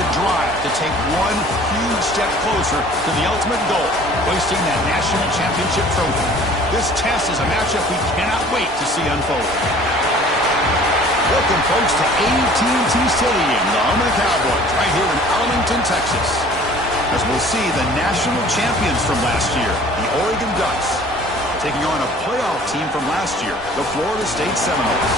the drive to take one huge step closer to the ultimate goal, hoisting that national championship trophy. This test is a matchup we cannot wait to see unfold. Welcome, folks, to AT&T Stadium, the home of the Cowboys, right here in Arlington, Texas. As we'll see the national champions from last year, the Oregon Ducks, taking on a playoff team from last year, the Florida State Seminoles.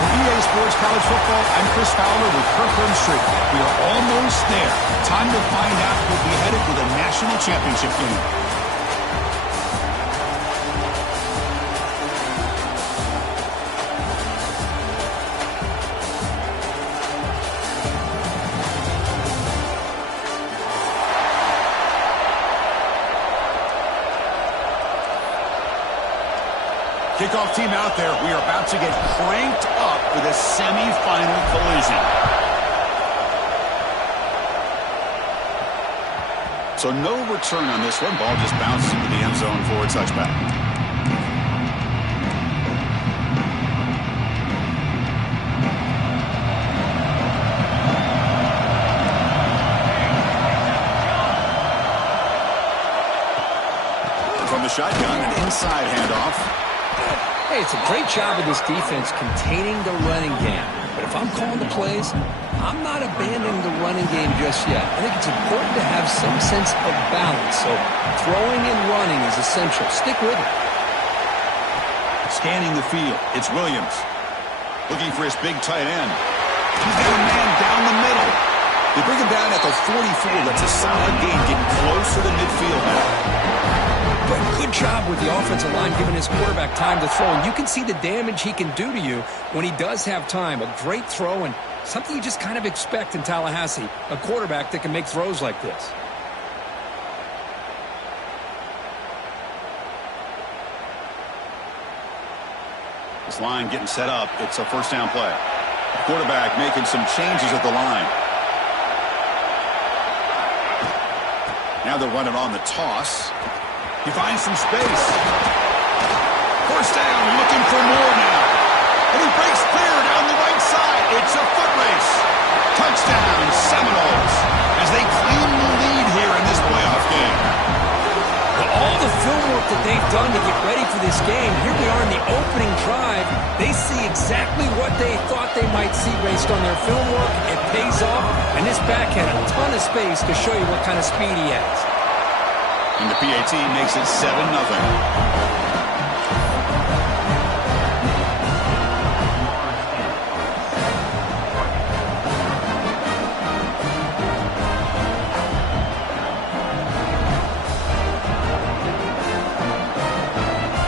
For EA Sports College Football, I'm Chris Fowler with Kirkland Street. We are almost there. Time to find out who'll be headed to the national championship game. Kickoff team out there. We are about to get cranked up for the semifinal collision. So no return on this one. Ball just bounces into the end zone for a touchback. From the shotgun, an inside handoff. Hey, it's a great job of this defense containing the running game. But if I'm calling the plays, I'm not abandoning the running game just yet. I think it's important to have some sense of balance. So throwing and running is essential. Stick with it. Scanning the field, it's Williams. Looking for his big tight end. He's got a man down the middle. They bring him down at the 44. That's a solid gain, getting closer to midfield now. But good job with the offensive line giving his quarterback time to throw. And you can see the damage he can do to you when he does have time. A great throw and something you just kind of expect in Tallahassee. A quarterback that can make throws like this. This line getting set up. It's a first down play. The quarterback making some changes at the line. Now they're running on the toss. He finds some space. First down, looking for more now. And he breaks clear down the right side. It's a foot race. Touchdown, Seminoles, as they claim the lead here in this playoff game. Well, all the film work that they've done to get ready for this game, here we are in the opening drive. They see exactly what they thought they might see based on their film work. It pays off, and this back had a ton of space to show you what kind of speed he has. And the PAT makes it 7-0.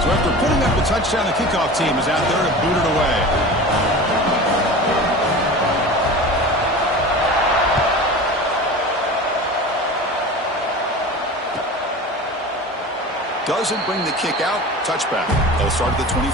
So after putting up a touchdown, the kickoff team is out there to boot it away. Doesn't bring the kick out. Touchback. They'll start at the 25.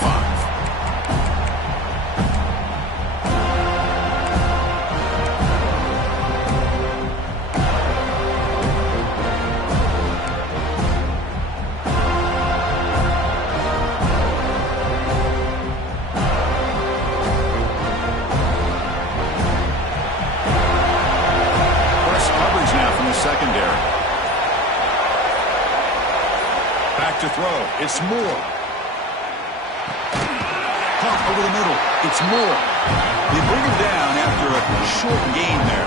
Press coverage now from the secondary. Back to throw. It's Moore. Pump over the middle. It's Moore. They bring him down after a short gain there.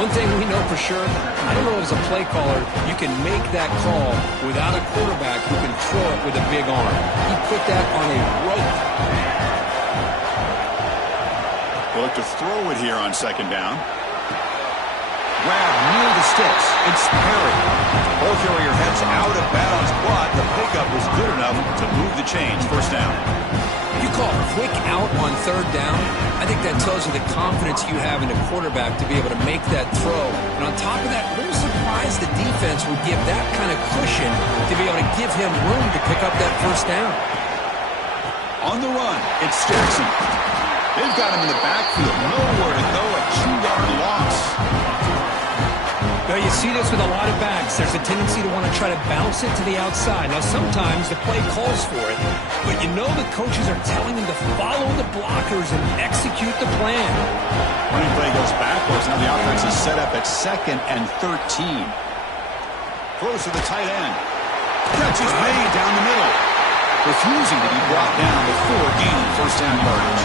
One thing we know for sure, I don't know as a play caller, you can make that call without a quarterback who can throw it with a big arm. He put that on a rope. They'll look to throw it here on second down. Grab near the sticks. It's Perry. Ball carrier heads out of bounds, but the pickup was good enough to move the chains. First down. You call quick out on third down, I think that tells you the confidence you have in a quarterback to be able to make that throw. And on top of that, a little surprised the defense would give that kind of cushion to be able to give him room to pick up that first down. On the run, it's Jackson. They've got him in the backfield. Nowhere to go. A 2-yard loss. Well, you see this with a lot of backs. There's a tendency to want to try to bounce it to the outside. Now, sometimes the play calls for it, but you know the coaches are telling them to follow the blockers and execute the plan. Running play goes backwards. Now the defense is set up at 2nd and 13. Throws to the tight end. Catch is made down the middle. Refusing to be brought down before gaining first down yardage.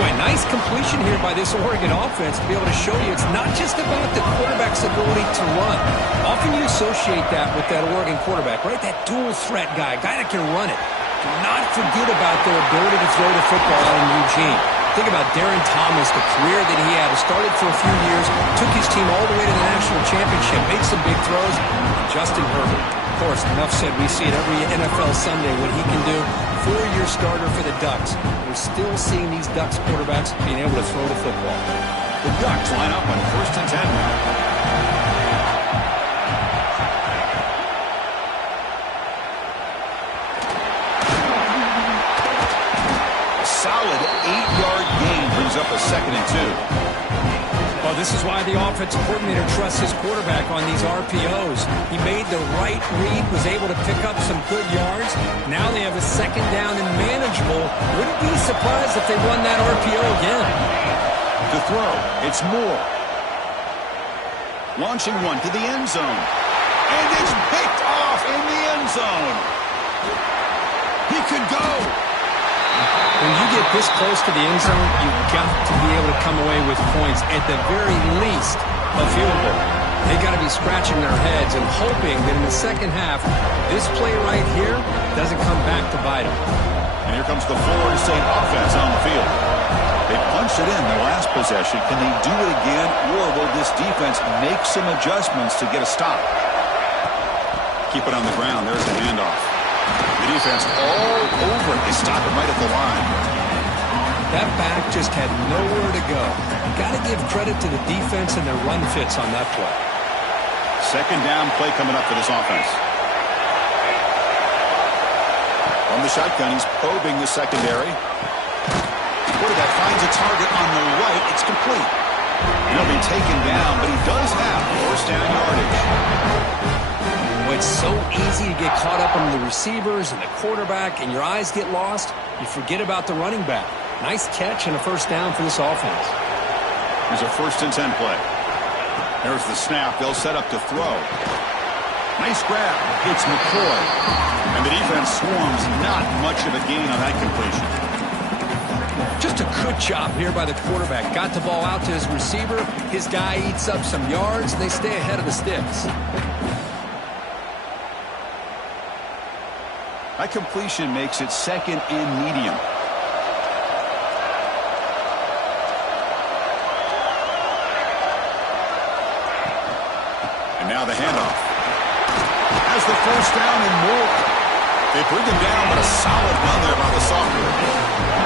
Boy, nice completion here by this Oregon offense to be able to show you it's not just about the quarterback's ability to run. Often you associate that with that Oregon quarterback, right? That dual threat guy that can run it. Do not forget about their ability to throw the football out in Eugene. Think about Darren Thomas, the career that he had. Started for a few years, took his team all the way to the national championship, made some big throws. And Justin Herbert, of course, enough said, we see it every NFL Sunday what he can do. 4-year starter for the Ducks. We're still seeing these Ducks quarterbacks being able to throw the football. The Ducks line up on 1st and 10 now. Solid 8-yard gain brings up a 2nd and 2. Well, this is why the offensive coordinator trusts his quarterback on these RPOs. He made the right read, was able to pick up some good yards. Now they have a 2nd down and manageable. Wouldn't be surprised if they run that RPO again. To throw, it's Moore. Launching one to the end zone. And it's picked off in the end zone. He could go. When you get this close to the end zone, you've got to be able to come away with points, at the very least, a field goal. They've got to be scratching their heads and hoping that in the second half, this play right here doesn't come back to bite them. And here comes the Florida State offense on the field. They punched it in the last possession. Can they do it again, or will this defense make some adjustments to get a stop? Keep it on the ground. There's the handoff. The defense all over it. They stop it right at the line. That back just had nowhere to go. Got to give credit to the defense and their run fits on that play. 2nd down play coming up for this offense. On the shotgun, he's probing the secondary. Quarterback finds a target on the right. It's complete. He'll be taken down, but he does have first down yardage. It's so easy to get caught up on the receivers and the quarterback, and your eyes get lost. You forget about the running back. Nice catch and a first down for this offense. Here's a 1st and 10 play. There's the snap. They'll set up to throw. Nice grab. It's McCoy. And the defense swarms. Not much of a gain on that completion. Just a good job here by the quarterback. Got the ball out to his receiver. His guy eats up some yards. They stay ahead of the sticks. That completion makes it 2nd and medium. And now the handoff. Has the first down and more. They bring him down, but a solid run there by the sophomore.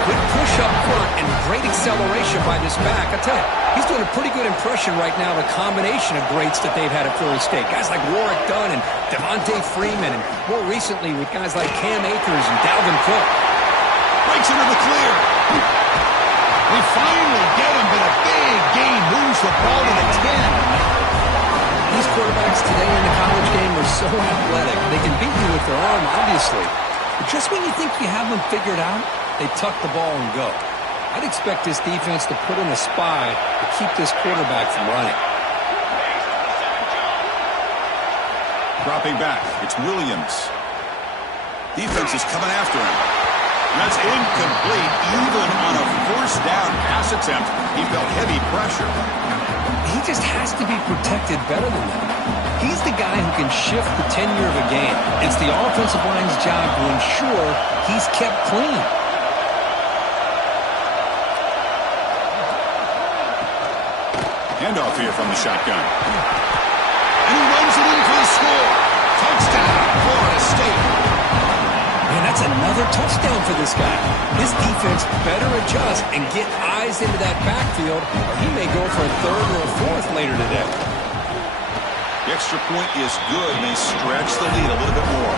Good push up front and great acceleration by this back. I tell you, he's doing a pretty good impression right now of a combination of greats that they've had at Florida State. Guys like Warwick Dunn and Devontae Freeman, and more recently with guys like Cam Akers and Dalvin Cook. Breaks into the clear. They finally get him, but a big gain moves the ball to the 10. These quarterbacks today in the college game are so athletic. They can beat you with their arm, obviously. But just when you think you have them figured out, they tuck the ball and go. I'd expect this defense to put in a spy to keep this quarterback from running. Dropping back, it's Williams. Defense is coming after him. That's incomplete. Even on a first down pass attempt, he felt heavy pressure. He just has to be protected better than that. He's the guy who can shift the tenure of a game. It's the offensive line's job to ensure he's kept clean. Handoff here from the shotgun. And he runs it in for the score. Touchdown, Florida State. Man, that's another touchdown for this guy. His defense better adjust and get eyes into that backfield, or he may go for a 3rd or a 4th later today. The extra point is good, and they stretch the lead a little bit more.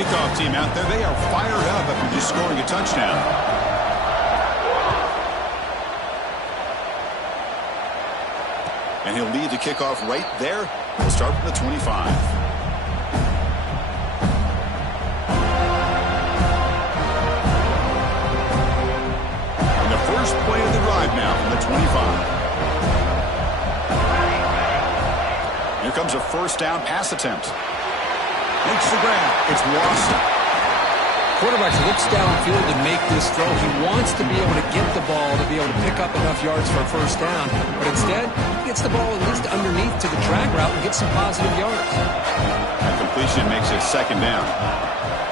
Kickoff team out there, they are fired up after just scoring a touchdown. And he'll lead the kickoff right there. We'll start from the 25. First play of the drive now from the 25. Here comes a first down pass attempt. Makes the grab. It's Watson. Quarterback looks downfield to make this throw. He wants to be able to get the ball to be able to pick up enough yards for a first down. But instead, he gets the ball at least underneath to the drag route and gets some positive yards. That completion makes it second down.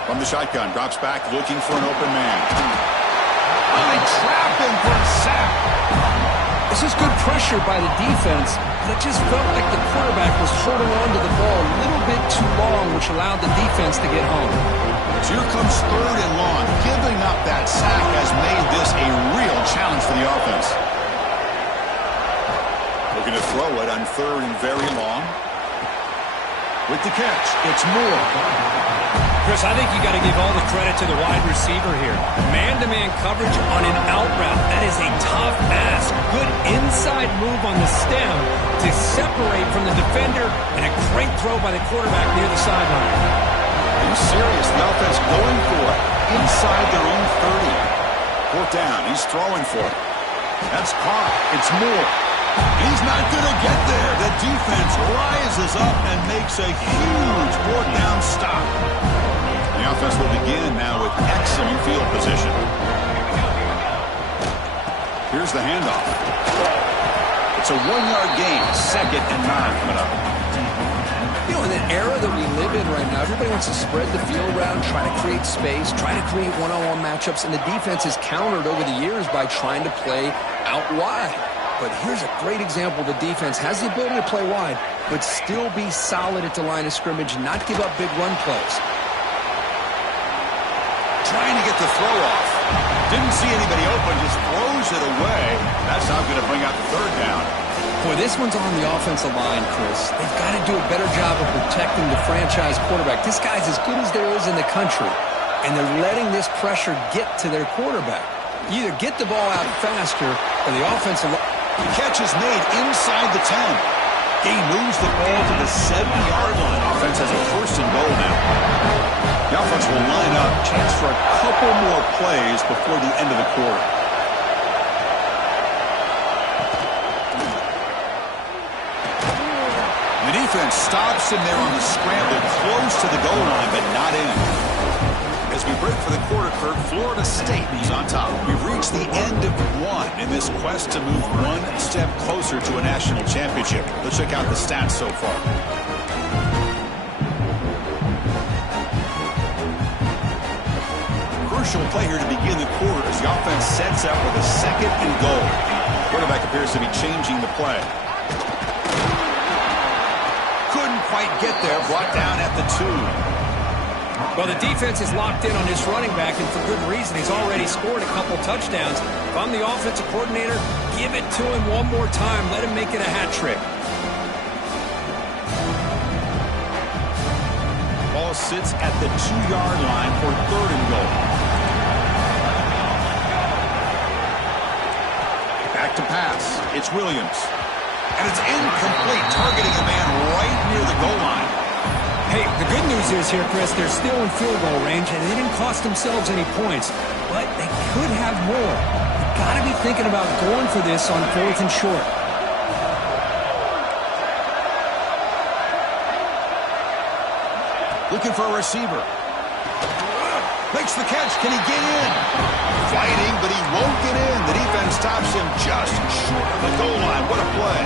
From the shotgun, drops back looking for an open man. Oh, they trap him for a sack. This is good pressure by the defense, but it just felt like the quarterback was holding on to the ball a little bit too long, which allowed the defense to get home. So here comes third and long. Giving up that sack has made this a real challenge for the offense. Looking to throw it on third and very long. With the catch, it's Moore. Chris, I think you got to give all the credit to the wide receiver here. Man-to-man coverage on an out route. That is a tough ask. Good inside move on the stem to separate from the defender, and a great throw by the quarterback near the sideline. He's serious. The offense going for it inside their own 30. Fourth down. He's throwing for it. That's caught. It's Moore. He's not going to get there. The defense rises up and makes a huge fourth down stop. The offense will begin now with excellent field position. Here's the handoff. It's a 1-yard gain. Second and 9 coming up. You know, in the era that we live in right now, everybody wants to spread the field around, try to create space, try to create one-on-one matchups, and the defense has countered over the years by trying to play out wide. But here's a great example. The defense has the ability to play wide, but still be solid at the line of scrimmage, not give up big run plays. Trying to get the throw off. Didn't see anybody open, just throws it away. That's not going to bring out the third down. Boy, this one's on the offensive line, Chris. They've got to do a better job of protecting the franchise quarterback. This guy's as good as there is in the country, and they're letting this pressure get to their quarterback. You either get the ball out faster, or the offensive line. The catch is made inside the 10. He moves the ball to the 70-yard line. Offense has a first and goal now. The offense will line up. Chance for a couple more plays before the end of the quarter. The defense stops him there on the scramble, close to the goal line, but not in. As we break for the quarter, Kirk, Florida State is on top. We've reached the end of one in this quest to move one step closer to a national championship. Let's check out the stats so far. Crucial play here to begin the quarter as the offense sets up with a second and goal. Quarterback appears to be changing the play. Couldn't quite get there, brought down at the 2. Well, the defense is locked in on this running back, and for good reason. He's already scored a couple touchdowns. If I'm the offensive coordinator, give it to him one more time. Let him make it a hat trick. Ball sits at the 2-yard line for third and goal. Back to pass. It's Williams. And it's incomplete, targeting a man right near the goal line. Hey, the good news is here, Chris, they're still in field goal range, and they didn't cost themselves any points. But they could have more. You've got to be thinking about going for this on fourth and short. Looking for a receiver. Makes the catch. Can he get in? Fighting, but he won't get in. The defense stops him just short of the goal line. What a play.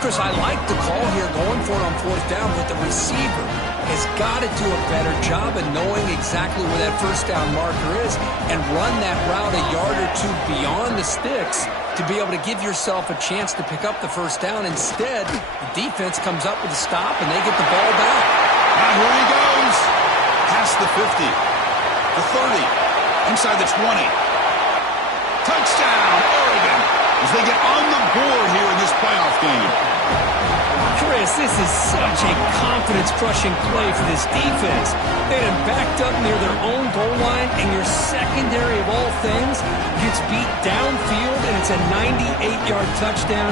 Chris, I like the call here going for it on fourth down, but the receiver has got to do a better job of knowing exactly where that first down marker is and run that route a yard or two beyond the sticks to be able to give yourself a chance to pick up the first down. Instead, the defense comes up with a stop and they get the ball back. And here he goes. Past the 50, the 30, inside the 20. Touchdown, Oregon, as they get on the board here in this playoff game. Chris, this is such a confidence-crushing play for this defense. They had backed up near their own goal line, and your secondary of all things gets beat downfield, and it's a 98-yard touchdown.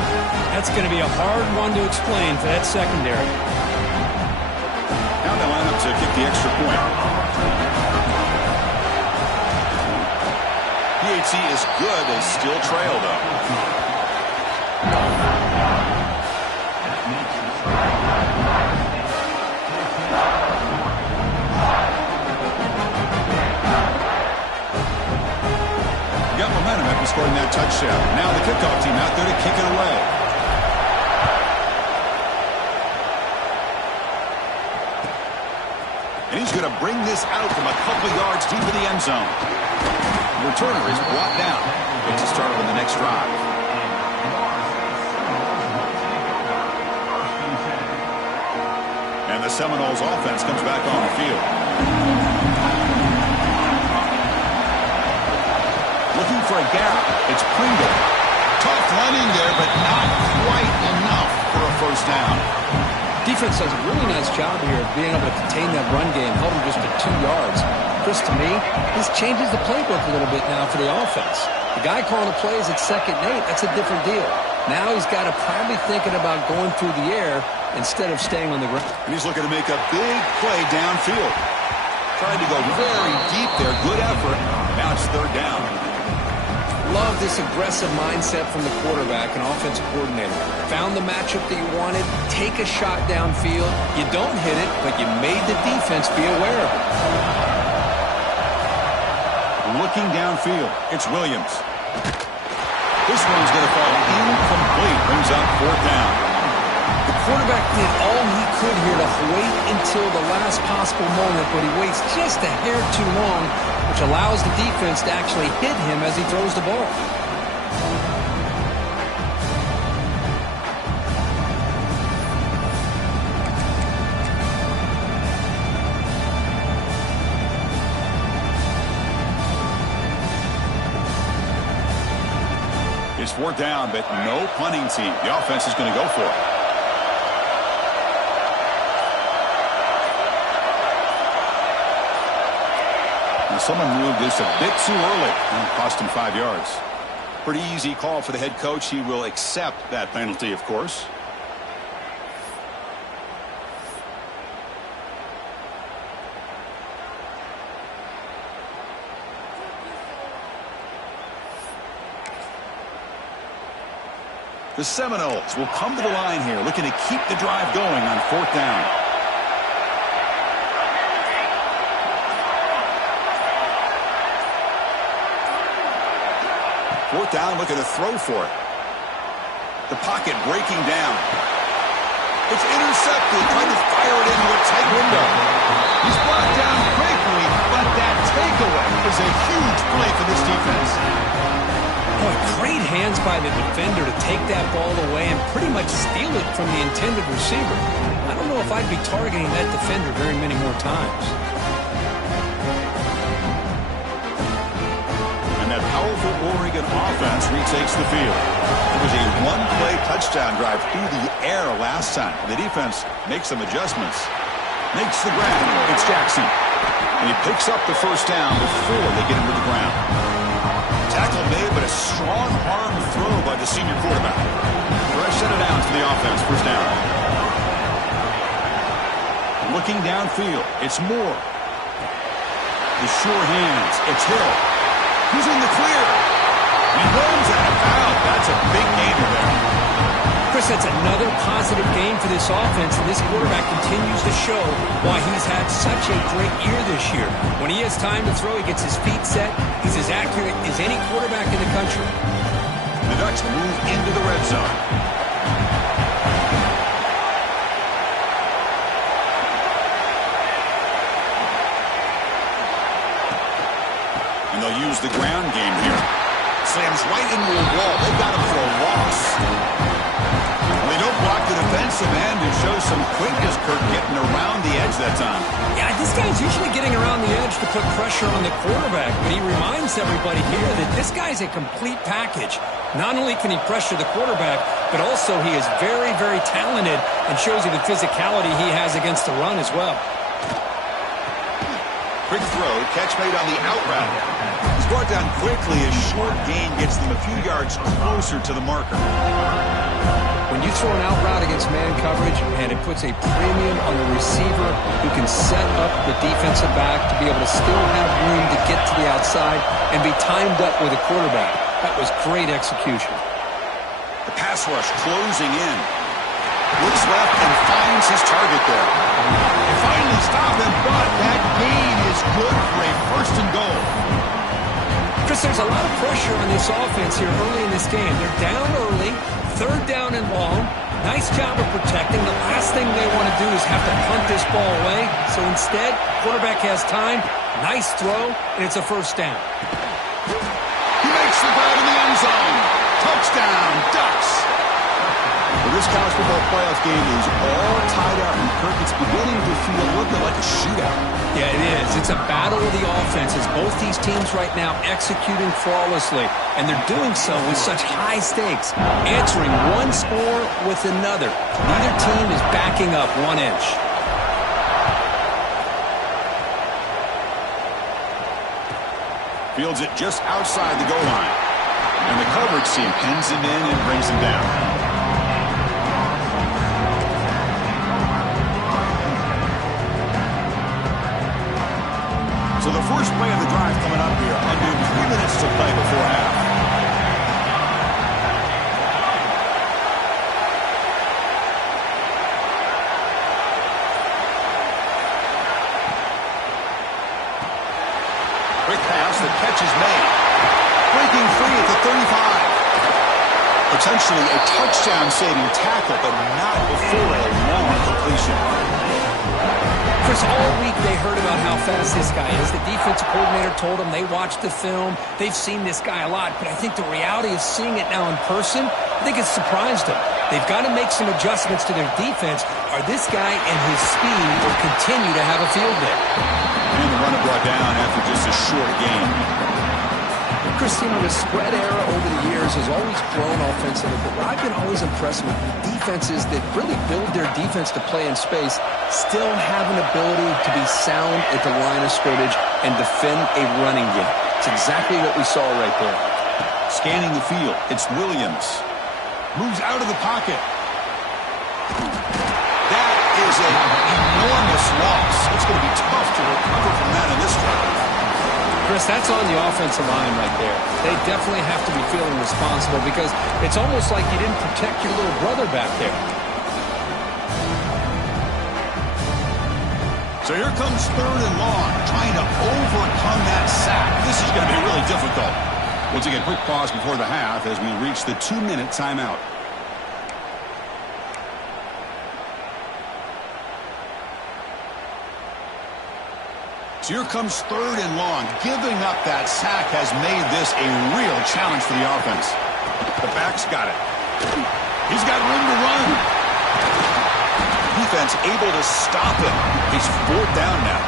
That's going to be a hard one to explain for that secondary. Now they line up to kick the extra point. PAT is good. They still trail, though. Got momentum after scoring that touchdown. Now the kickoff team out there to kick it away. And he's going to bring this out from a couple yards deep in the end zone. The returner is brought down. Gets to start on the next drive. And the Seminoles offense comes back on the field. Looking for a gap. It's Pringle. Tough running there, but not quite enough for a first down. Defense does a really nice job here of being able to contain that run game, held him just to 2 yards. Chris, to me, this changes the playbook a little bit now for the offense. The guy calling the plays at 2nd and 8, that's a different deal. Now he's got to probably thinking about going through the air instead of staying on the ground. And he's looking to make a big play downfield. Trying to go very deep there. Good effort. Now it's 3rd down. Love this aggressive mindset from the quarterback and offensive coordinator. Found the matchup that you wanted, take a shot downfield. You don't hit it, but you made the defense be aware of it. Looking downfield, it's Williams. This one's going to fall incomplete. Brings up 4th down. The quarterback did all he could here to wait until the last possible moment, but he waits just a hair too long, which allows the defense to actually hit him as he throws the ball. It's 4th down, but no punting team. The offense is going to go for it. Someone moved this a bit too early and cost him 5 yards. Pretty easy call for the head coach. He will accept that penalty, of course. The Seminoles will come to the line here, looking to keep the drive going on 4th down. Fourth down, looking to throw for it. The pocket breaking down. It's intercepted, trying to fire it into a tight window. He's brought down quickly, but that takeaway is a huge play for this defense. Boy, great hands by the defender to take that ball away and pretty much steal it from the intended receiver. I don't know if I'd be targeting that defender very many more times. That powerful Oregon offense retakes the field. It was a one-play touchdown drive through the air last time. The defense makes some adjustments. Makes the grab. It's Jackson. And he picks up the first down before they get him to the ground. Tackle made, but a strong arm throw by the senior quarterback. Fresh set of downs to the offense. First down. Looking downfield. It's Moore. The sure hands. It's Hill. He's in the clear. He runs out of bounds. That's a big gainer there. Chris, that's another positive game for this offense, and this quarterback continues to show why he's had such a great year this year. When he has time to throw, he gets his feet set. He's as accurate as any quarterback in the country. The Ducks move into the red zone. And they'll use the ground game here. Slams right into a wall. They've got him for a loss. They don't block the defensive end and show some quickness, Kirk, getting around the edge that time. Yeah, this guy's usually getting around the edge to put pressure on the quarterback, but he reminds everybody here that this guy's a complete package. Not only can he pressure the quarterback, but also he is very, very talented and shows you the physicality he has against the run as well. Quick throw, catch made on the out route. He's brought down quickly. A short gain gets them a few yards closer to the marker. When you throw an out route against man coverage, and it puts a premium on the receiver who can set up the defensive back to be able to still have room to get to the outside and be timed up with a quarterback. That was great execution. The pass rush closing in. Looks left and finds his target there. They finally stop him, but that gain is good for a first and goal. Chris, there's a lot of pressure on this offense here early in this game. They're down early, third down and long. Nice job of protecting. The last thing they want to do is have to punt this ball away. So instead, quarterback has time. Nice throw, and it's a first down. He makes the grab in the end zone. Touchdown, Ducks. Well, this college football playoff game is all tied up, and Kirk, it's beginning to feel a little bit like a shootout. Yeah, it is. It's a battle of the offenses. Both these teams right now executing flawlessly, and they're doing so with such high stakes, answering one score with another. Neither team is backing up 1 inch. Fields it just outside the goal line. And the coverage team pins him in and brings him down. So the first play of the drive coming up here. Under 3 minutes to play before half. Quick pass, the catch is made. Breaking free at the 35. Potentially a touchdown-saving tackle, but not before a long completion. Chris, all week they heard about how fast this guy is. The defensive coordinator told them they watched the film. They've seen this guy a lot, but I think the reality of seeing it now in person, I think it's surprised them. They've got to make some adjustments to their defense, or this guy and his speed will continue to have a field day. And the runner brought down after just a short gain. Christina, the spread era over the years has always grown offensively, but what I've been always impressed with defenses that really build their defense to play in space still have an ability to be sound at the line of scrimmage and defend a running game. It's exactly what we saw right there. Scanning the field, it's Williams. Moves out of the pocket. That is an enormous loss. It's going to be tough to recover from that in this drive. Chris, that's on the offensive line right there. They definitely have to be feeling responsible because it's almost like you didn't protect your little brother back there. So here comes third and long, trying to overcome that sack. This is going to be really difficult. We'll take a quick pause before the half as we reach the 2-minute timeout. So here comes third and long. Giving up that sack has made this a real challenge for the offense. The back's got it. He's got room to run. Defense able to stop him. He's fourth down now.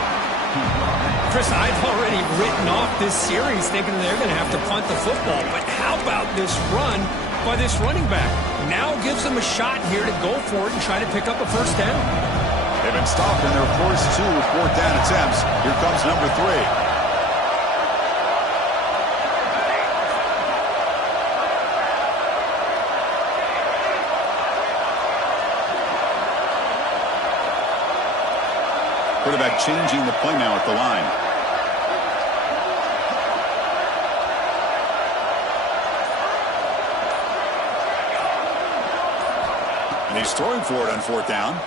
Chris, I've already written off this series thinking they're going to have to punt the football. But how about this run by this running back? Now gives them a shot here to go for it and try to pick up a first down. They've been stopped in their first 2 fourth down attempts. Here comes number 3. Quarterback changing the play now at the line. And he's throwing for it on fourth down.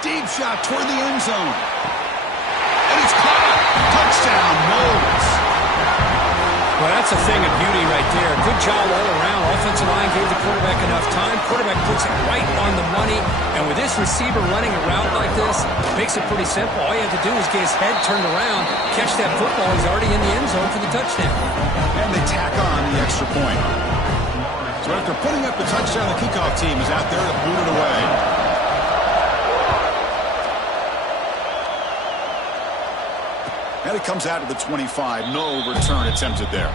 Deep shot toward the end zone. And it's caught. Touchdown, Knowles. Well, that's a thing of beauty right there. Good job all around. Offensive line gave the quarterback enough time. Quarterback puts it right on the money. And with this receiver running around like this, makes it pretty simple. All you have to do is get his head turned around, catch that football. He's already in the end zone for the touchdown. And they tack on the extra point. So after putting up the touchdown, the kickoff team is out there to boot it away. And it comes out to the 25. No return attempted there.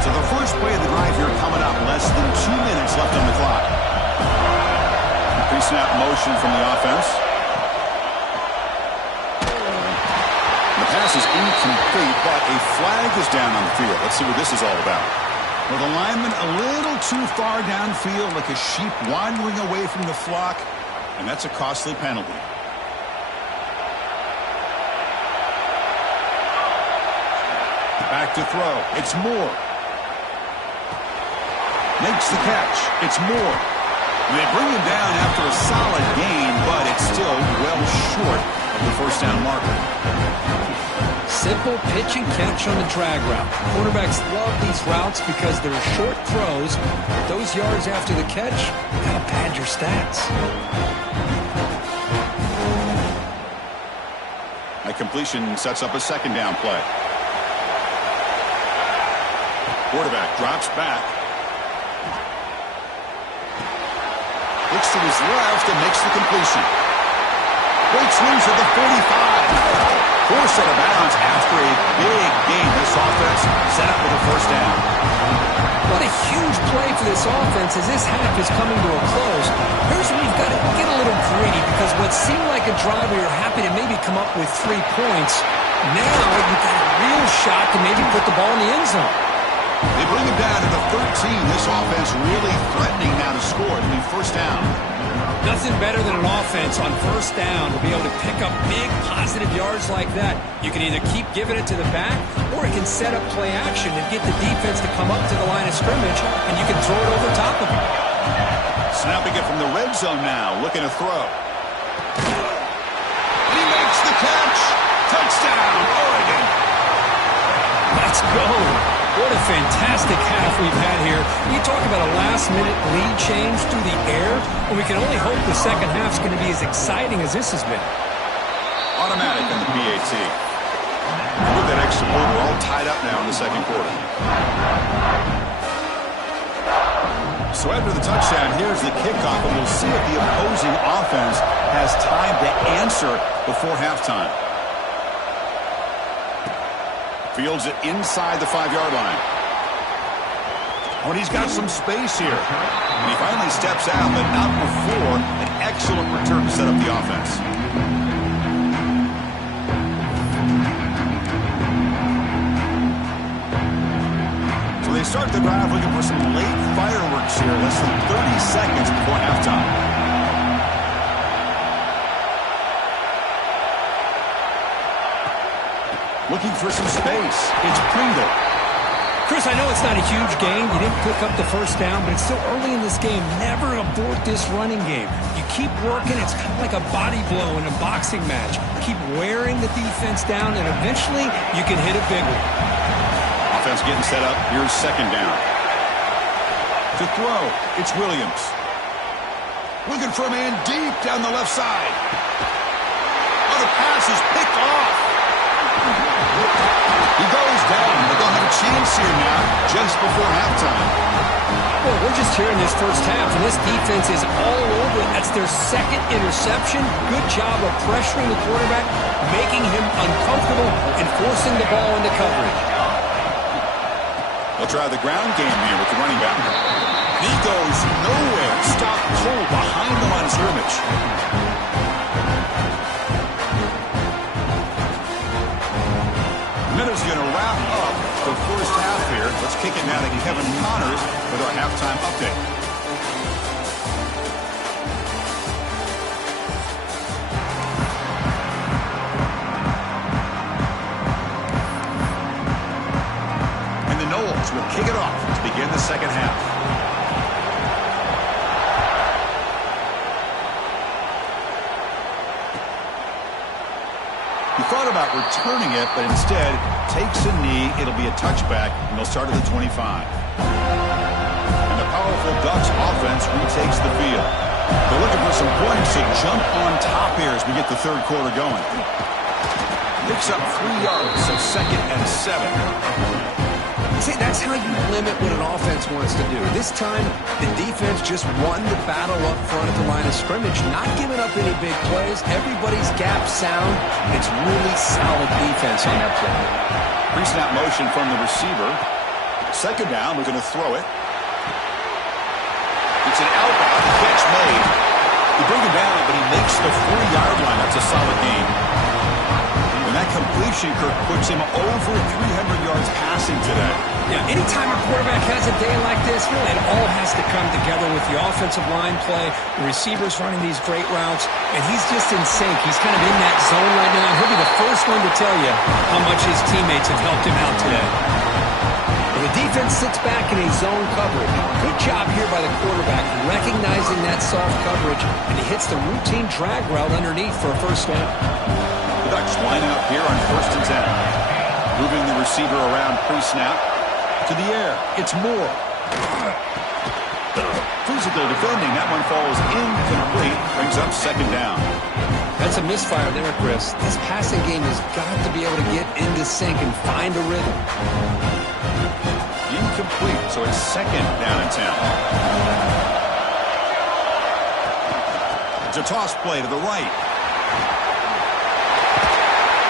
So the first play of the drive here coming up. Less than 2 minutes left on the clock. Pre-snap motion from the offense. The pass is incomplete, but a flag is down on the field. Let's see what this is all about. Well, the lineman a little too far downfield, like a sheep wandering away from the flock, and that's a costly penalty. Back to throw. It's Moore. Makes the catch. It's Moore. They bring him down after a solid gain, but it's still well short of the first down marker. Simple pitch and catch on the drag route. Quarterbacks love these routes because they're short throws. Those yards after the catch, gotta pad your stats. That completion sets up a second down play. Quarterback drops back. Looks to his left and makes the completion. Breaks loose at the 45. Forced out of bounds after a big gain. This offense set up with a first down. What a huge play for this offense as this half is coming to a close. Here's where you've got to get a little greedy because what seemed like a drive where you're happy to maybe come up with 3 points, now you've got a real shot to maybe put the ball in the end zone. They bring him down to the 13. This offense really threatening now to score. It'll be first down. Nothing better than an offense on first down to be able to pick up big positive yards like that. You can either keep giving it to the back or it can set up play action and get the defense to come up to the line of scrimmage and you can throw it over top of them. Snapping it from the red zone now, looking to throw. And he makes the catch. Touchdown, Oregon. Let's go. What a fantastic half we've had here. You talk about a last-minute lead change through the air, and we can only hope the second half's going to be as exciting as this has been. Automatic on the PAT. With that extra point, we're all tied up now in the second quarter. So after the touchdown, here's the kickoff, and we'll see if the opposing offense has time to answer before halftime. Fields it inside the 5-yard line. Oh, and he's got some space here. And he finally steps out, but not before an excellent return to set up the offense. So they start the drive looking for some late fireworks here, less than 30 seconds before halftime. Looking for some space. It's Pringle. Chris, I know it's not a huge gain. You didn't pick up the first down, but it's still early in this game. Never abort this running game. You keep working. It's kind of like a body blow in a boxing match. Keep wearing the defense down, and eventually you can hit a big one. Offense getting set up. Here's second down. To throw, it's Williams. Looking for a man deep down the left side. Oh, the pass is picked off. He goes down, but they'll have a chance here now, just before halftime. Well, we're just here in this first half, and this defense is all over it. That's their second interception. Good job of pressuring the quarterback, making him uncomfortable, and forcing the ball into coverage. They'll try the ground game here with the running back. He goes nowhere. Stop cold behind the line of scrimmage. Miller's going to wrap up the first half here. Let's kick it now to Kevin Connors with our halftime update. And the Noles will kick it off to begin the second half. He thought about returning it, but instead takes a knee. It'll be a touchback, and they'll start at the 25. And the powerful Ducks offense retakes the field. They're looking for some points to jump on top here as we get the third quarter going. Picks up 3 yards, so second and 7. See, that's how you limit what an offense wants to do. This time, the defense just won the battle up front at the line of scrimmage, not giving up any big plays. Everybody's gap sound. It's really solid defense on that play. Pre-snap motion from the receiver. Second down, we're going to throw it. It's an outbound catch made. You bring him down, but he makes the 40-yard line. That's a solid gain. And that completion, Kirk, puts him over 300 yards passing today. Yeah, anytime a quarterback has a day like this, really, it all has to come together with the offensive line play, the receivers running these great routes, and he's just in sync. He's kind of in that zone right now. He'll be the first one to tell you how much his teammates have helped him out today. The defense sits back in a zone coverage. Good job here by the quarterback, recognizing that soft coverage, and he hits the routine drag route underneath for a first down. The Ducks line out here on 1st and 10. Moving the receiver around pre-snap. To the air. It's Moore. Physical defending. That one falls incomplete. Brings up 2nd down. That's a misfire there, Chris. This passing game has got to be able to get into sync and find a rhythm. Incomplete, so it's 2nd down and 10. It's a toss play to the right.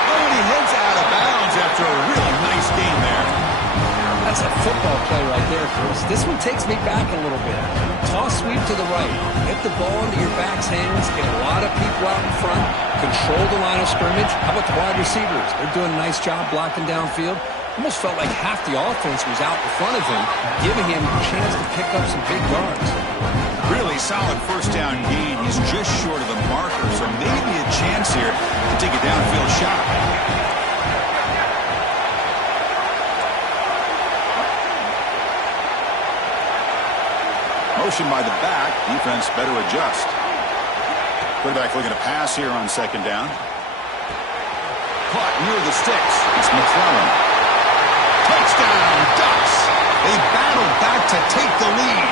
Oh, and he heads out of bounds after a really nice game there. That's a football play right there, Chris. This one takes me back a little bit. Toss sweep to the right. Get the ball into your back's hands. Get a lot of people out in front. Control the line of scrimmage. How about the wide receivers? They're doing a nice job blocking downfield. Almost felt like half the offense was out in front of him, giving him a chance to pick up some big yards. Really solid first down gain. He's just short of the marker, so maybe a chance here to take a downfield shot. Motion by the back. Defense better adjust. Quarterback looking to pass here on 2nd down. Caught near the sticks. It's McClellan. Touchdown, Ducks. They battle back to take the lead.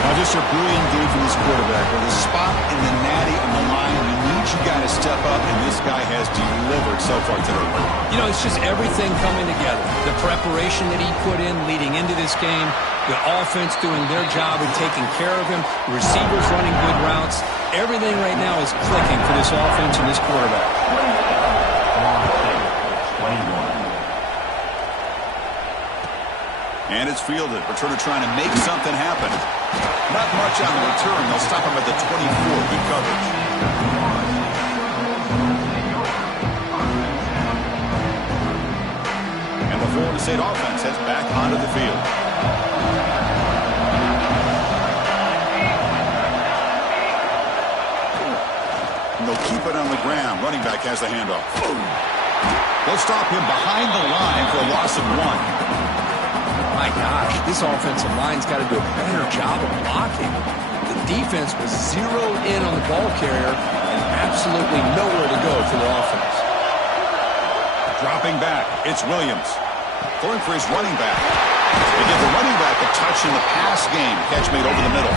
Now just a brilliant game from this quarterback. With a spot in the natty on the line, we need you guys to step up, and this guy has delivered so far today. You know, it's just everything coming together. The preparation that he put in leading into this game, the offense doing their job and taking care of him, the receivers running good routes. Everything right now is clicking for this offense and this quarterback. And it's fielded. Returner trying to make something happen. Not much on the return. They'll stop him at the 24. Good coverage. And the Florida State offense heads back onto the field. And they'll keep it on the ground. Running back has the handoff. They'll stop him behind the line for a loss of 1. My gosh, this offensive line's got to do a better job of blocking. The defense was zeroed in on the ball carrier and absolutely nowhere to go for the offense. Dropping back, it's Williams. Going for his running back. They give the running back a touch in the pass game. Catch made over the middle.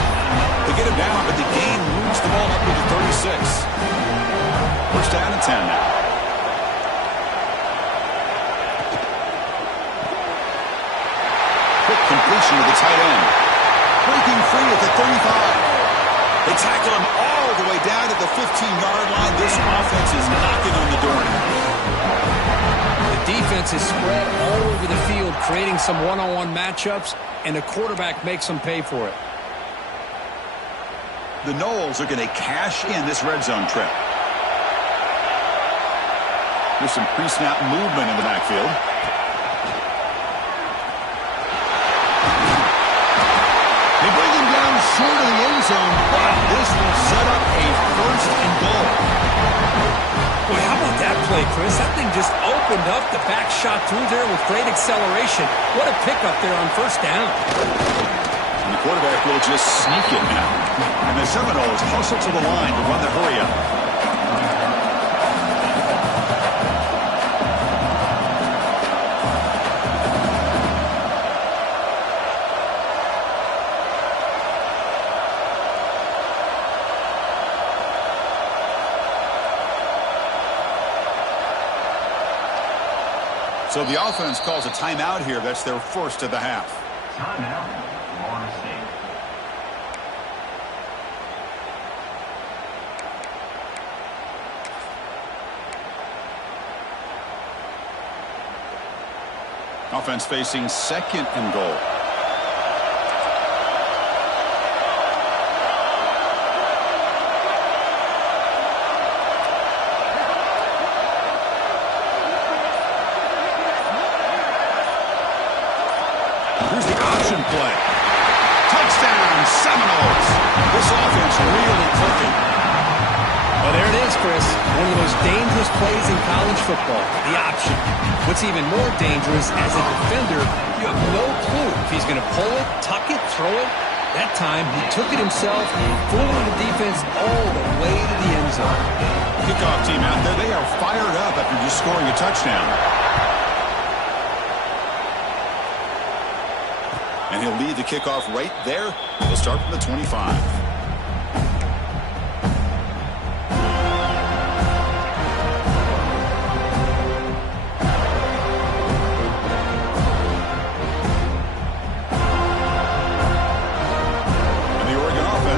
They get him down, but the gain moves the ball up to the 36. First down and 10 now. Completion to the tight end. Breaking free at the 35. They tackle him all the way down to the 15-yard line. This offense is knocking on the door now. The defense is spread all over the field, creating some one-on-one matchups, and the quarterback makes them pay for it. The Noles are going to cash in this red zone trip. There's some pre-snap movement in the backfield. Short of the end zone, but this will set up a 1st and goal. Boy, how about that play, Chris? That thing just opened up. The back shot through there with great acceleration. What a pickup there on 1st down. And the quarterback will just sneak it now. And the Seminoles hustle to the line to run the hurry up. So the offense calls a timeout here. That's their first of the half. Timeout, Florida State. Offense facing 2nd and goal. offense really clicking. Well, there it is, Chris. One of the most dangerous plays in college football, the option. What's even more dangerous, as a defender, you have no clue if he's going to pull it, tuck it, throw it. That time, he took it himself, fooling the defense all the way to the end zone. Kickoff team out there, they are fired up after just scoring a touchdown. And he'll lead the kickoff right there. He'll start from the 25.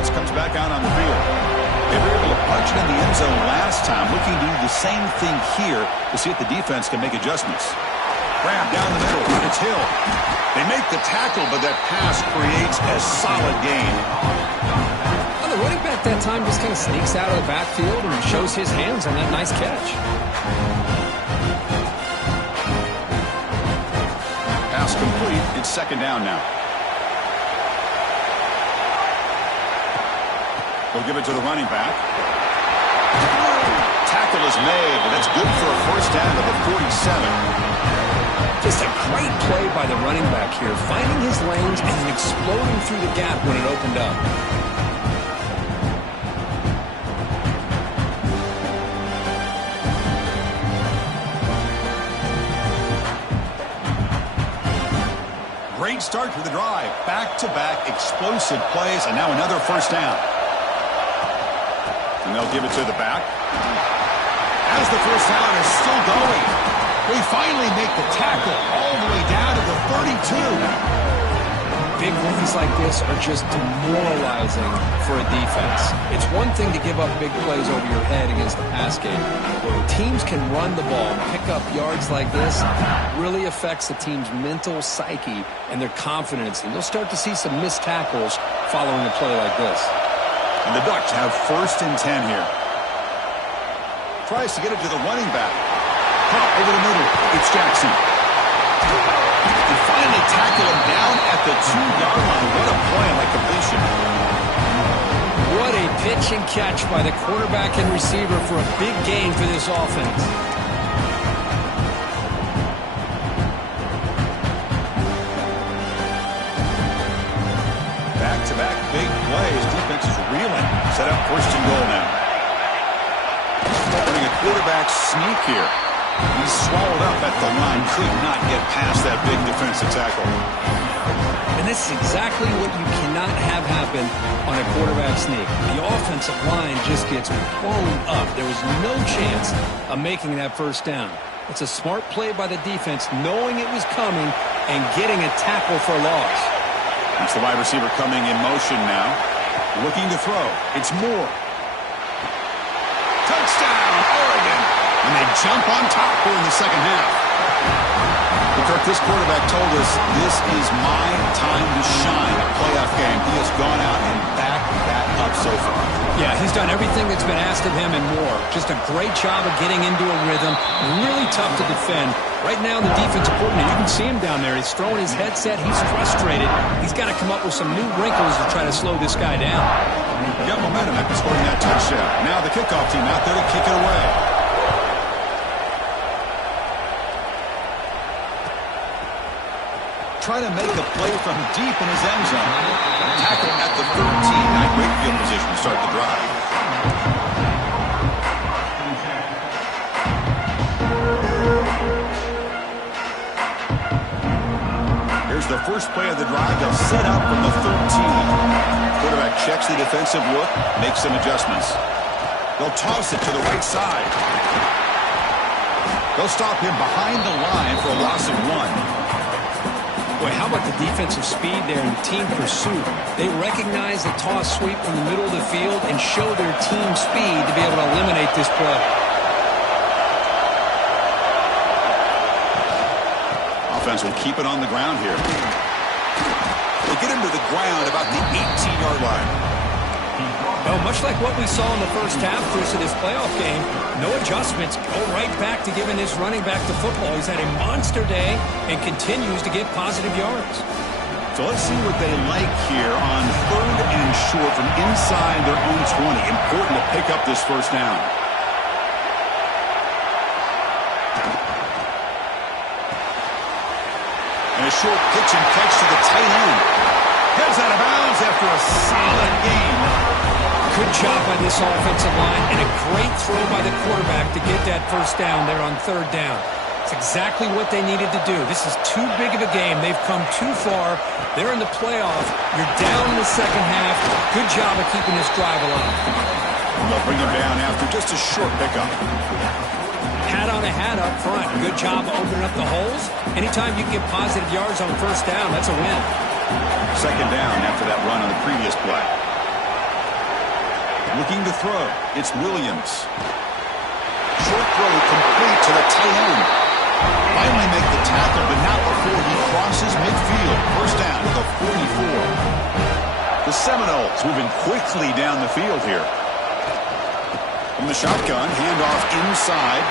Comes back out on the field. They were able to punch it in the end zone last time, looking to do the same thing here to see if the defense can make adjustments. Grab down the middle. It's Hill. They make the tackle, but that pass creates a solid gain. Well, the running back that time just kind of sneaks out of the backfield and shows his hands on that nice catch. Pass complete. It's second down now. They'll give it to the running back. Tackle is made, but that's good for a first down at the 47. Just a great play by the running back here, finding his lanes and then exploding through the gap when it opened up. Great start to the drive. Back-to-back explosive plays, and now another first down. And they'll give it to the back. As the first down is still going, they finally make the tackle all the way down to the 32. Big runs like this are just demoralizing for a defense. It's one thing to give up big plays over your head against the pass game. But when teams can run the ball and pick up yards like this, it really affects the team's mental psyche and their confidence. And you'll start to see some missed tackles following a play like this. And the Ducks have first and 10 here. Tries to get it to the running back. Pop over the middle. It's Jackson. They finally tackle him down at the 2-yard line. What a play on that completion. What a pitch and catch by the quarterback and receiver for a big gain for this offense. Back-to-back big plays. Defense is reeling. Set up first and goal now. Running a quarterback sneak here. He's swallowed up at the line. Could not get past that big defensive tackle. And this is exactly what you cannot have happen on a quarterback sneak. The offensive line just gets blown up. There was no chance of making that first down. It's a smart play by the defense, knowing it was coming and getting a tackle for loss. It's the wide receiver coming in motion now. Looking to throw. It's Moore. Touchdown, Oregon. And they jump on top here in the second half. Kirk, this quarterback told us this is my time to shine. A playoff game. He has gone out and backed that up so far. Yeah, he's done everything that's been asked of him and more. Just a great job of getting into a rhythm. Really tough to defend. Right now, the defensive coordinator, you can see him down there. He's throwing his headset. He's frustrated. He's got to come up with some new wrinkles to try to slow this guy down. Got momentum after scoring that touchdown. Now the kickoff team out there to kick it away. Trying to make a play from deep in his end zone. Tackle at the 13. Now great field position to start the drive. Here's the first play of the drive. They'll set up from the 13. Quarterback checks the defensive look, makes some adjustments. They'll toss it to the right side. They'll stop him behind the line for a loss of 1. Boy, how about the defensive speed there and the team pursuit? They recognize the toss sweep from the middle of the field and show their team speed to be able to eliminate this play. Offense will keep it on the ground here. They get him to the ground about the 18-yard line. Well, much like what we saw in the first half, Chris, of this playoff game, no adjustments. Go right back to giving this running back the football. He's had a monster day and continues to get positive yards. So let's see what they like here on 3rd and short from inside their own 20. Important to pick up this first down. And a short pitch and catch to the tight end. Heads out of bounds after a solid gain. Good job by this offensive line and a great throw by the quarterback to get that first down there on 3rd down. It's exactly what they needed to do. This is too big of a game. They've come too far. They're in the playoff. You're down in the second half. Good job of keeping this drive alive. They'll bring him down after just a short pickup. Hat on a hat up front. Good job of opening up the holes. Anytime you can get positive yards on first down, that's a win. Second down after that run on the previous play. Looking to throw. It's Williams. Short throw complete to the tight end. Finally make the tackle, but not before he crosses midfield. First down with a 44. The Seminoles moving quickly down the field here. From the shotgun, handoff inside.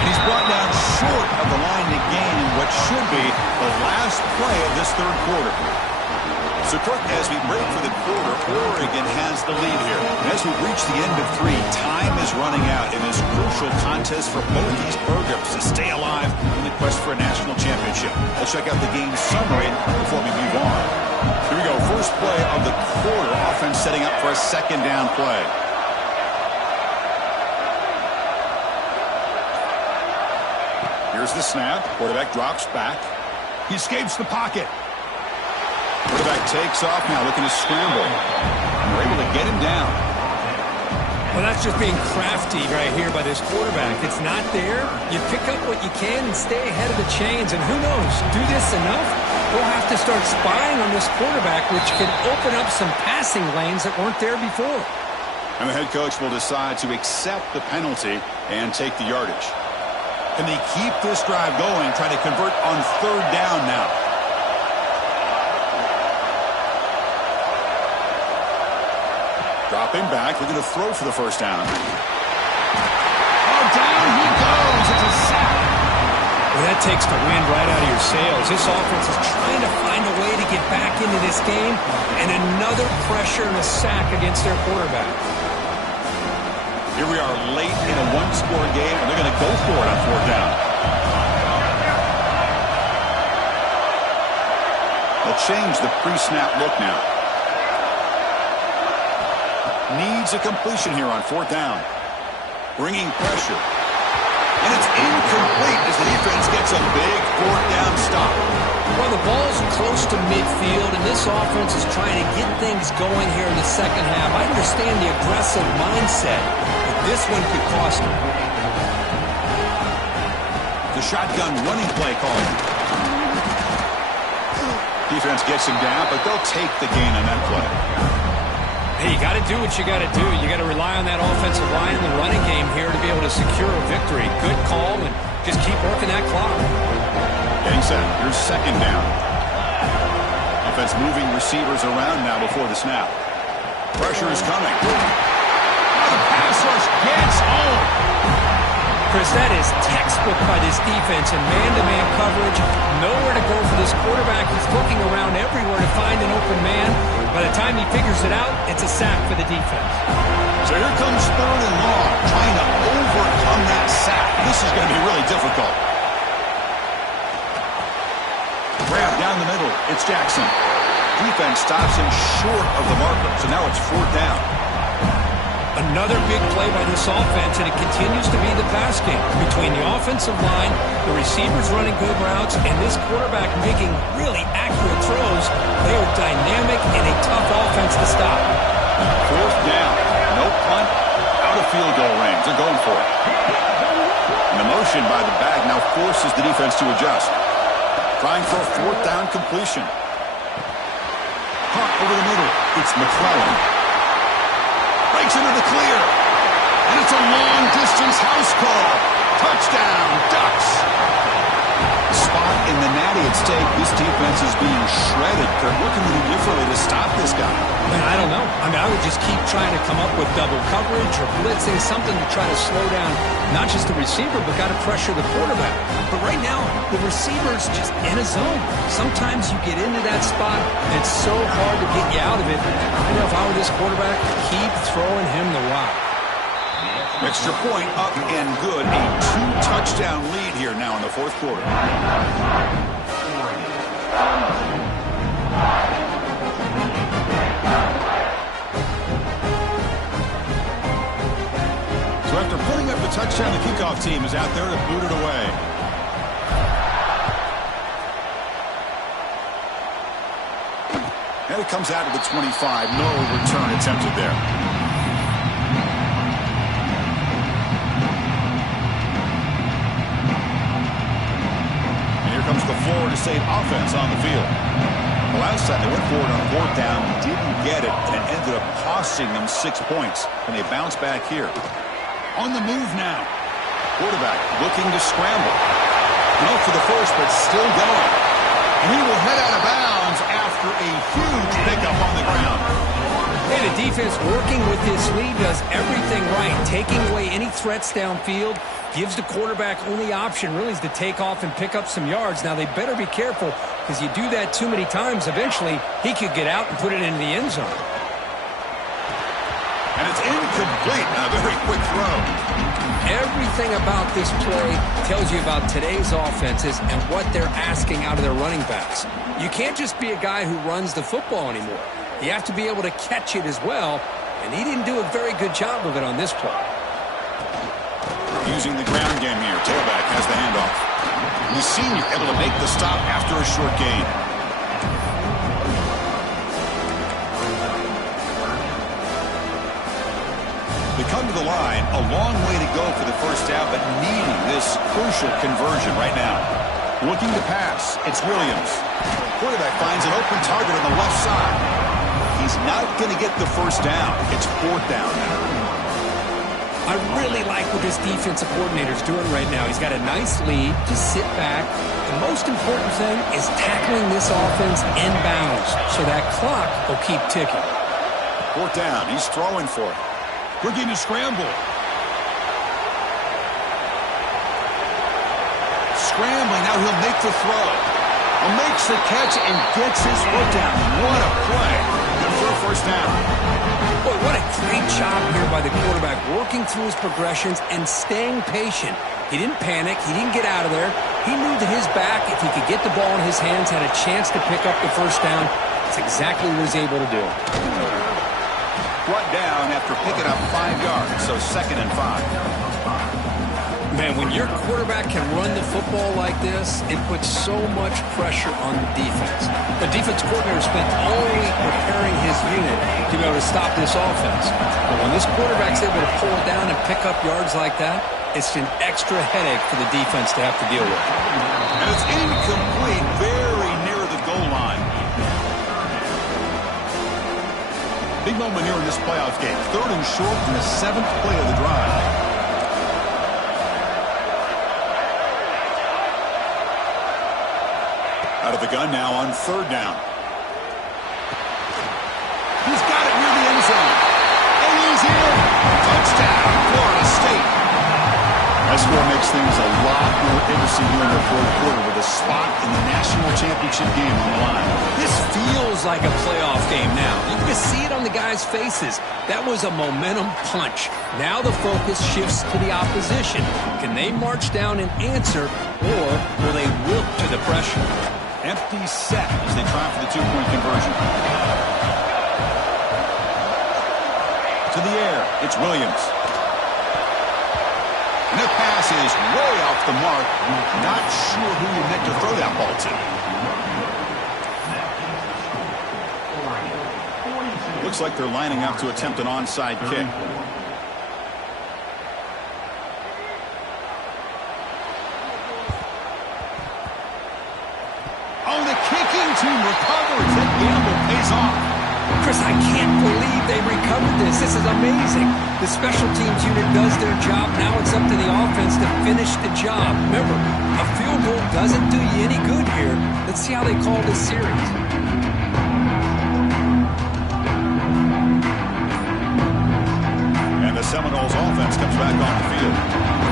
And he's brought down short of the line to gain in what should be the last play of this 3rd quarter. So, Kirk, as we break for the quarter, Oregon has the lead here. And as we reach the end of 3, time is running out in this crucial contest for both these programs to stay alive in the quest for a national championship. Let's check out the game summary before we move on. Here we go. First play of the quarter. Offense setting up for a second down play. Here's the snap. Quarterback drops back. He escapes the pocket. Quarterback takes off now, looking to scramble. And we're able to get him down. Well, that's just being crafty right here by this quarterback. It's not there. You pick up what you can and stay ahead of the chains. And who knows, do this enough, we'll have to start spying on this quarterback, which can open up some passing lanes that weren't there before. And the head coach will decide to accept the penalty and take the yardage. Can they keep this drive going, trying to convert on 3rd down now? Dropping back, looking to throw for the first down. Oh, down he goes. It's a sack. Well, that takes the wind right out of your sails. This offense is trying to find a way to get back into this game, and another pressure and a sack against their quarterback. Here we are late in a one-score game, and they're going to go for it on 4th down. They'll change the pre-snap look now. Needs a completion here on 4th down. Bringing pressure. And it's incomplete as the defense gets a big 4th down stop. Well, the ball's close to midfield, and this offense is trying to get things going here in the second half. I understand the aggressive mindset, but this one could cost them. The shotgun running play call. Defense gets him down, but they'll take the gain on that play. Hey, you got to do what you got to do. You got to rely on that offensive line in the running game here to be able to secure a victory. Good call, and just keep working that clock. Getting set. Here's 2nd down. Offense moving receivers around now before the snap. Pressure is coming. The pass rush gets home. Chris, that is textbook by this defense in man-to-man coverage. Nowhere to go for this quarterback. He's looking around everywhere to find an open man. By the time he figures it out, it's a sack for the defense. So here comes 3rd and long, trying to overcome that sack. This is going to be really difficult. Grab down the middle. It's Jackson. Defense stops him short of the marker, so now it's 4th down. Another big play by this offense, and it continues to be the pass game. Between the offensive line, the receivers running good routes, and this quarterback making really accurate throws, they are dynamic and a tough offense to stop. 4th down. No punt. Out of field goal range. They're going for it. And the motion by the back now forces the defense to adjust. Trying for a 4th down completion. Hunt over the middle. It's McClellan. Breaks into the clear. And it's a long-distance house call. Touchdown, Ducks. spot in the natty at stake. This defense is being shredded. Kurt, what can we do differently to stop this guy? Man, I don't know. I mean, I would just keep trying to come up with double coverage or blitzing, something to try to slow down not just the receiver, but got to pressure the quarterback. But right now, the receiver's just in a zone. Sometimes you get into that spot, and it's so hard to get you out of it. I know if I were this quarterback, keep throwing him the rock. Extra point up and good. A 2-touchdown lead here now in the fourth quarter. So after putting up a touchdown, the kickoff team is out there to boot it away. And it comes out to the 25. No return attempted there. Comes the Florida State offense on the field. The last time they went forward on fourth down, didn't get it, and it ended up costing them 6 points. And they bounce back here. On the move now. Quarterback looking to scramble. No for the first, but still going. And he will head out of bounds after a huge pickup on the ground. Hey, the defense working with this lead does everything right, taking away any threats downfield, gives the quarterback only option really is to take off and pick up some yards. Now, they better be careful because you do that too many times, eventually he could get out and put it into the end zone. And it's incomplete. A very quick throw. Everything about this play tells you about today's offenses and what they're asking out of their running backs. You can't just be a guy who runs the football anymore. You have to be able to catch it as well, and he didn't do a very good job of it on this play. Using the ground game here. Tailback has the handoff. The senior able to make the stop after a short gain. They come to the line. A long way to go for the first down, but needing this crucial conversion right now. Looking to pass. It's Williams. Quarterback finds an open target on the left side. He's not going to get the first down. It's fourth down now. I really like what this defensive coordinator's doing right now. He's got a nice lead. Just sit back. The most important thing is tackling this offense inbounds so that clock will keep ticking. Fourth down. He's throwing for it. Looking to scramble. Scrambling. Now he'll make the throw. Makes the catch and gets his foot down. What a play. Good for a first down. Boy, what a great job here by the quarterback, working through his progressions and staying patient. He didn't panic. He didn't get out of there. He knew that his back, if he could get the ball in his hands, had a chance to pick up the first down. That's exactly what he's able to do. Brought down after picking up 5 yards, so 2nd and 5. Man, when your quarterback can run the football like this, it puts so much pressure on the defense. The defense coordinator spent all week preparing his unit to be able to stop this offense. But when this quarterback's able to pull it down and pick up yards like that, it's an extra headache for the defense to have to deal with. And it's incomplete, very near the goal line. Big moment here in this playoff game. 3rd and short in the 7th play of the drive. Out of the gun now on 3rd down. He's got it near the end zone. And he's in. Touchdown, Florida State. That score makes things a lot more interesting here in the fourth quarter with a spot in the national championship game on the line. This feels like a playoff game now. You can see it on the guys' faces. That was a momentum punch. Now the focus shifts to the opposition. Can they march down and answer, or will they wilt to the pressure? Empty set as they try for the 2-point conversion. To the air, it's Williams. And the pass is way off the mark. Not sure who you meant to throw that ball to. Looks like they're lining up to attempt an onside kick. Oh, the kicking team recovers. That gamble pays off. Chris, I can't believe they recovered this. This is amazing. The special teams unit does their job. Now it's up to the offense to finish the job. Remember, a field goal doesn't do you any good here. Let's see how they call this series. And the Seminoles offense comes back on the field.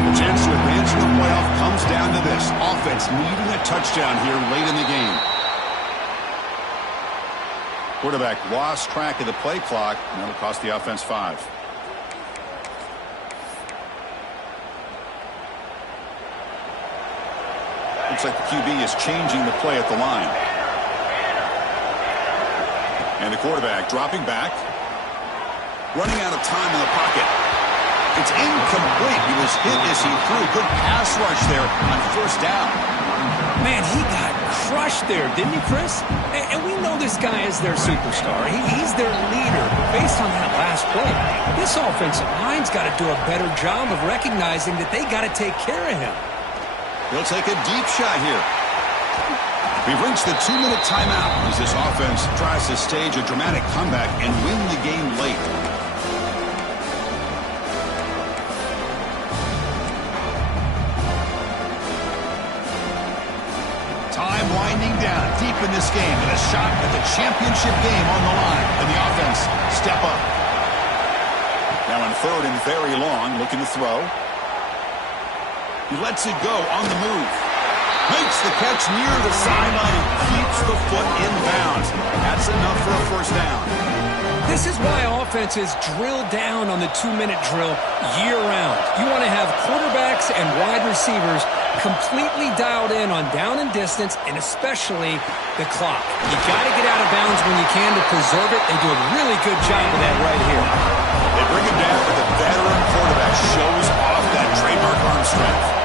The chance to advance in the playoff comes down to this. Offense needing a touchdown here late in the game. Quarterback lost track of the play clock, and that'll cost the offense 5. Looks like the QB is changing the play at the line. And the quarterback dropping back. Running out of time in the pocket. It's incomplete. He was hit as he threw. Good pass rush there on first down. Man, he got crushed there, didn't he, Chris? And we know this guy is their superstar. He's their leader. Based on that last play, this offensive line's got to do a better job of recognizing that they got to take care of him. He'll take a deep shot here. We've reached the 2-minute timeout as this offense tries to stage a dramatic comeback and win the game late. Time winding down deep in this game, and a shot at the championship game on the line. And the offense step up. Now on 3rd and very long, looking to throw. He lets it go on the move. Makes the catch near the sideline and keeps the foot in bounds. That's enough for a first down. This is why offenses drill down on the 2-minute drill year-round. You want to have quarterbacks and wide receivers completely dialed in on down and distance, and especially the clock. You got to get out of bounds when you can to preserve it. They do a really good job of that right here. They bring him down, but the veteran quarterback shows off that trademark arm strength.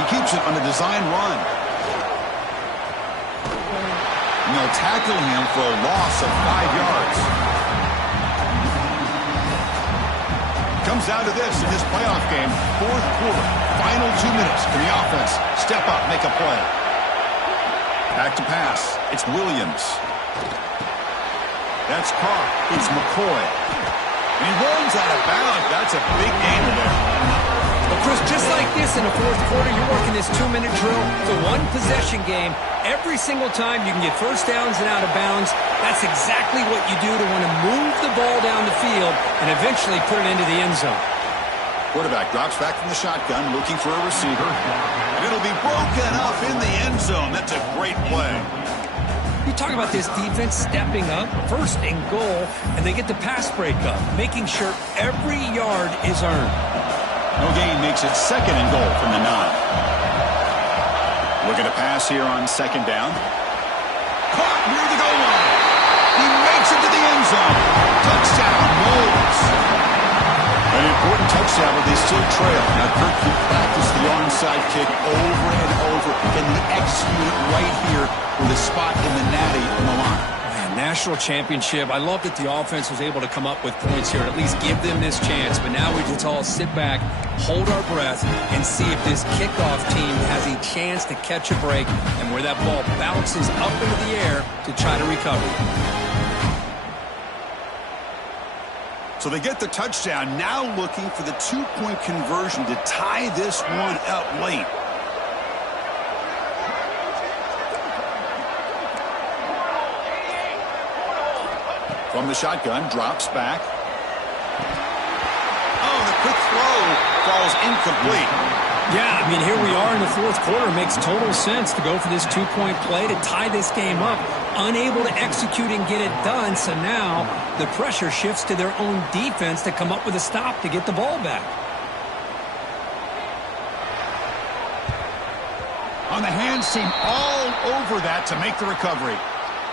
He keeps it on a design run. And they'll tackle him for a loss of 5 yards. Comes down to this in this playoff game. 4th quarter, final 2 minutes. Can the offense step up, make a play? Back to pass. It's Williams. That's Carr. It's McCoy. And he runs out of bounds. That's a big gain there. Well, Chris, just like this in the 4th quarter, you're working this 2-minute drill. It's a one-possession game. Every single time you can get first downs and out of bounds, that's exactly what you do to want to move the ball down the field and eventually put it into the end zone. Quarterback drops back from the shotgun, looking for a receiver. And it'll be broken up in the end zone. That's a great play. You talk about this defense stepping up, 1st and goal, and they get the pass breakup, making sure every yard is earned. No gain makes it 2nd and goal from the 9. Looking to pass here on 2nd down. Caught near the goal line. He makes it to the end zone. Touchdown, Moles. An important touchdown, but they still trail. Now Kirk can practice the onside kick over and over. Can he execute it right here with a spot in the natty on the line? National championship. I love that the offense was able to come up with points here, at least give them this chance. But now we just all sit back, hold our breath, and see if this kickoff team has a chance to catch a break and where that ball bounces up into the air to try to recover. So they get the touchdown, now looking for the 2-point conversion to tie this one up late. From the shotgun, drops back. Oh, the quick throw falls incomplete. Yeah, I mean, here we are in the 4th quarter. It makes total sense to go for this 2-point play to tie this game up. Unable to execute and get it done, so now the pressure shifts to their own defense to come up with a stop to get the ball back. On the hands team all over that to make the recovery.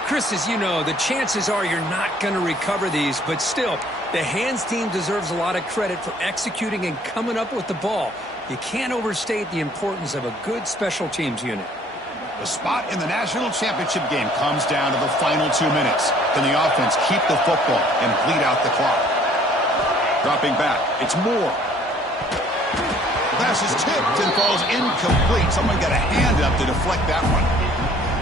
Chris, as you know, the chances are you're not going to recover these, but still, the hands team deserves a lot of credit for executing and coming up with the ball. You can't overstate the importance of a good special teams unit. The spot in the national championship game comes down to the final 2 minutes. Can the offense keep the football and bleed out the clock? Dropping back, it's Moore. The pass is tipped and falls incomplete. Someone got a hand up to deflect that one.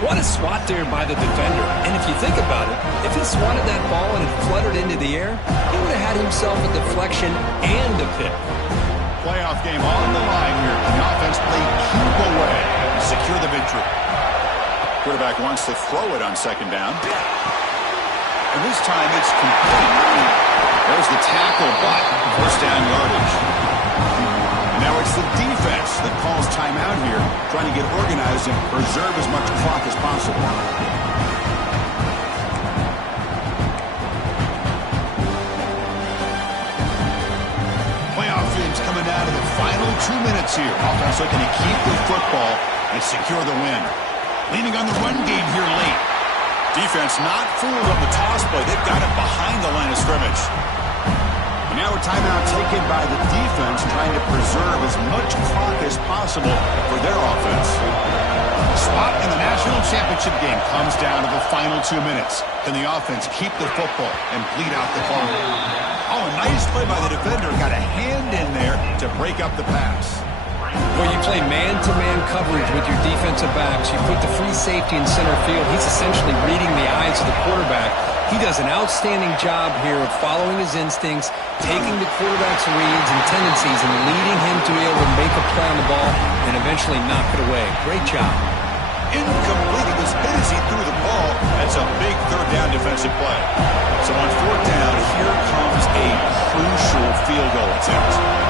What a swat there by the defender. And if you think about it, if he swatted that ball and it fluttered into the air, he would have had himself a deflection and a pick. playoff game on the line here. The offense played keep away to secure the victory. Quarterback wants to throw it on second down. And this time it's complete. There's the tackle, but first down yardage. And now it's the defense that calls timeout here, trying to get organized and preserve as much clock as possible. Playoff games coming out of the final 2 minutes here. Offense looking to keep the football and secure the win. Leaning on the run game here late. Defense not fooled on the toss play. They've got it behind the line of scrimmage. And now a timeout taken by the defense, trying to preserve as much clock as possible for their offense. Spot in the national championship game comes down to the final 2 minutes. Can the offense keep the football and bleed out the clock? Oh, a nice play by the defender. Got a hand in there to break up the pass. Well, you play man-to-man coverage with your defensive backs. You put the free safety in center field. He's essentially reading the eyes of the quarterback. He does an outstanding job here of following his instincts, taking the quarterback's reads and tendencies, and leading him to be able to make a play on the ball and eventually knock it away. Great job. Incomplete. He was hit as he threw the ball. That's a big third down defensive play. So on fourth down, here comes a crucial field goal attempt.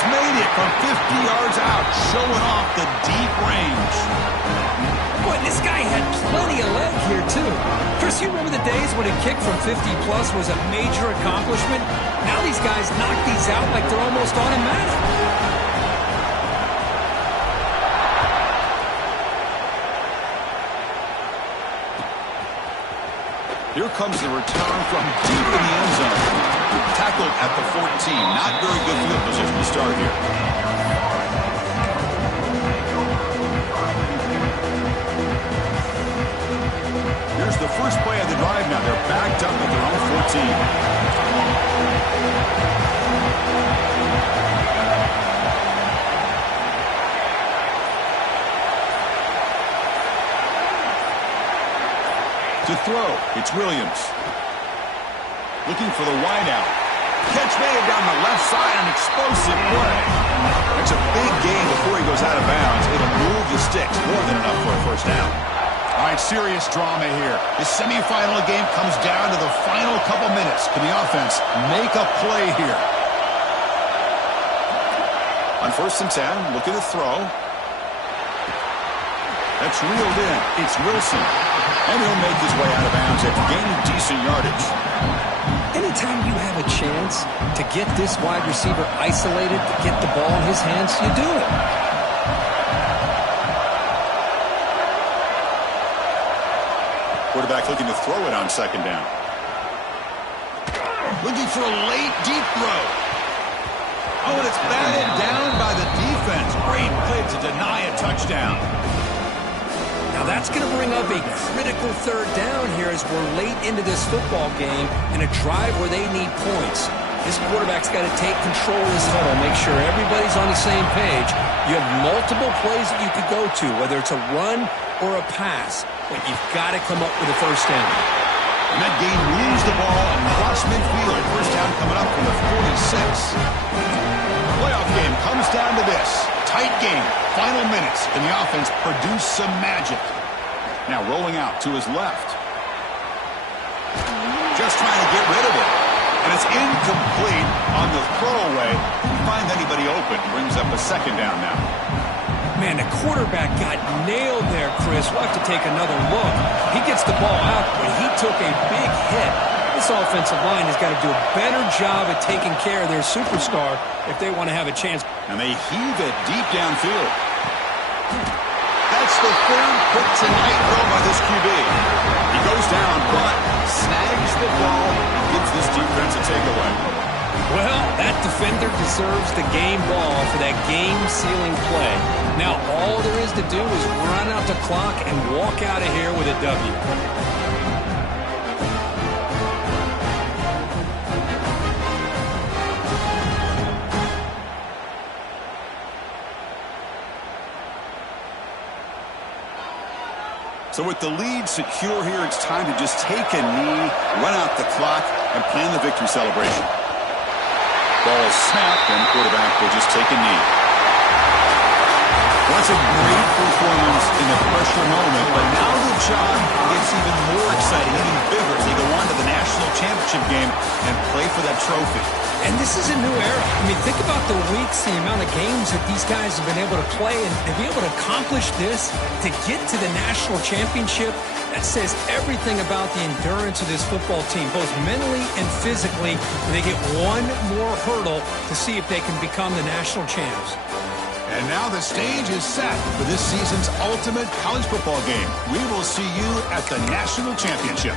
Made it from 50 yards out, showing off the deep range. Boy, this guy had plenty of leg here, too. Chris, you remember the days when a kick from 50-plus was a major accomplishment? Now these guys knock these out like they're almost automatic. Here comes the return from deep in the end zone. Tackled at the 14. Not very good field position to start here. Here's the first play of the drive now. They're backed up at their own 14. To throw, it's Williams. Looking for the wideout. Catch made down the left side, an explosive play. It's a big gain before he goes out of bounds. It'll move the sticks, more than enough for a first down. All right, serious drama here. The semifinal game comes down to the final couple minutes. Can the offense make a play here? On 1st and 10, looking to throw. That's reeled in. It's Wilson. And he'll make his way out of bounds after gaining decent yardage. Anytime you have a chance to get this wide receiver isolated, to get the ball in his hands, you do it. Quarterback looking to throw it on second down. Looking for a late, deep throw. Oh, and it's batted down by the defense. Great play to deny a touchdown. Now that's going to bring up a critical third down here as we're late into this football game in a drive where they need points. This quarterback's got to take control of this huddle, make sure everybody's on the same page. You have multiple plays that you could go to, whether it's a run or a pass, but you've got to come up with a first down. And that game moves the ball across midfield. First down coming up from the 46. Playoff game comes down to this. Tight game. Final minutes. Can the offense produce some magic? Now rolling out to his left. Just trying to get rid of it. And it's incomplete on the throwaway. Didn't find anybody open. Brings up a second down now. Man, the quarterback got nailed there, Chris. We'll have to take another look. He gets the ball out, but he took a big hit. This offensive line has got to do a better job at taking care of their superstar if they want to have a chance. And they heave it deep downfield. That's the third pick tonight throw by this QB. He goes down, but snags the ball and gives this defense a takeaway. Well, that defender deserves the game ball for that game-sealing play. Now, all there is to do is run out the clock and walk out of here with a W. So with the lead secure here, it's time to just take a knee, run out the clock, and plan the victory celebration. Ball snapped, and the quarterback will just take a knee. Well, that's a great performance in the pressure moment, but now the job gets even more exciting, even bigger as they go on to the national championship game and play for that trophy. And this is a new era. I mean, think about the weeks, the amount of games that these guys have been able to play, and to be able to accomplish this, to get to the national championship, that says everything about the endurance of this football team, both mentally and physically. They get one more hurdle to see if they can become the national champs. And now the stage is set for this season's ultimate college football game. We will see you at the national championship.